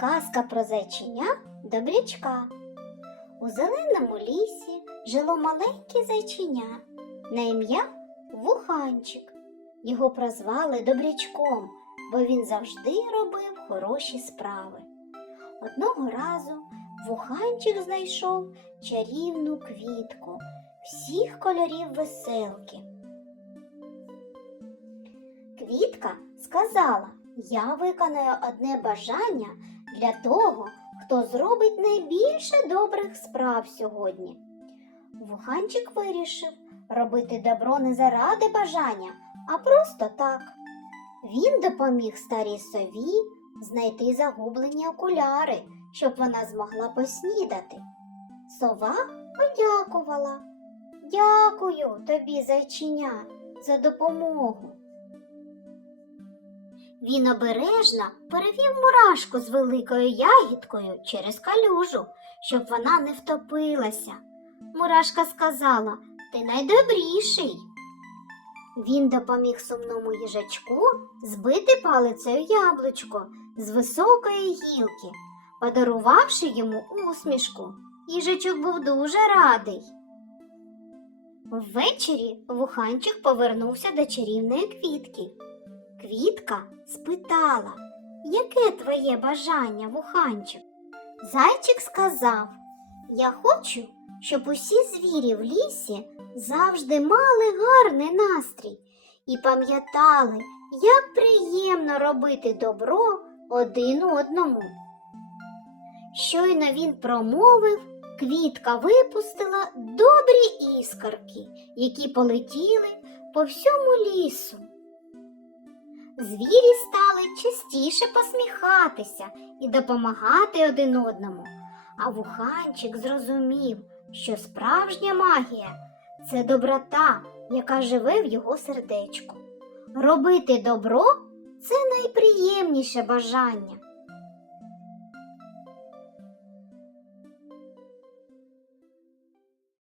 Казка про зайчиня добрячка. У зеленому лісі жило маленьке зайчиня на ім'я Вуханчик. Його прозвали добрячком, бо він завжди робив хороші справи. Одного разу Вуханчик знайшов чарівну квітку всіх кольорів веселки. Квітка сказала, я виконаю одне бажання для того, хто зробить найбільше добрих справ сьогодні. Вуханчик вирішив робити добро не заради бажання, а просто так. Він допоміг старій сові знайти загублені окуляри, щоб вона змогла поснідати. Сова подякувала. Дякую тобі, зайчиня, за допомогу. Він обережно перевів мурашку з великою ягідкою через калюжу, щоб вона не втопилася. Мурашка сказала Ти найдобріший. Він допоміг сумному їжачку збити палицею яблучко з високої гілки, подарувавши йому усмішку. Їжачок був дуже радий. Ввечері вуханчик повернувся до чарівної квітки. Квітка спитала, яке твоє бажання, вуханчик? Зайчик сказав, я хочу, щоб усі звірі в лісі завжди мали гарний настрій і пам'ятали, як приємно робити добро один одному. Щойно він промовив, квітка випустила добрі іскорки, які полетіли по всьому лісу. Звірі стали частіше посміхатися і допомагати один одному, а вуханчик зрозумів, що справжня магія це доброта, яка живе в його сердечку. Робити добро це найприємніше бажання.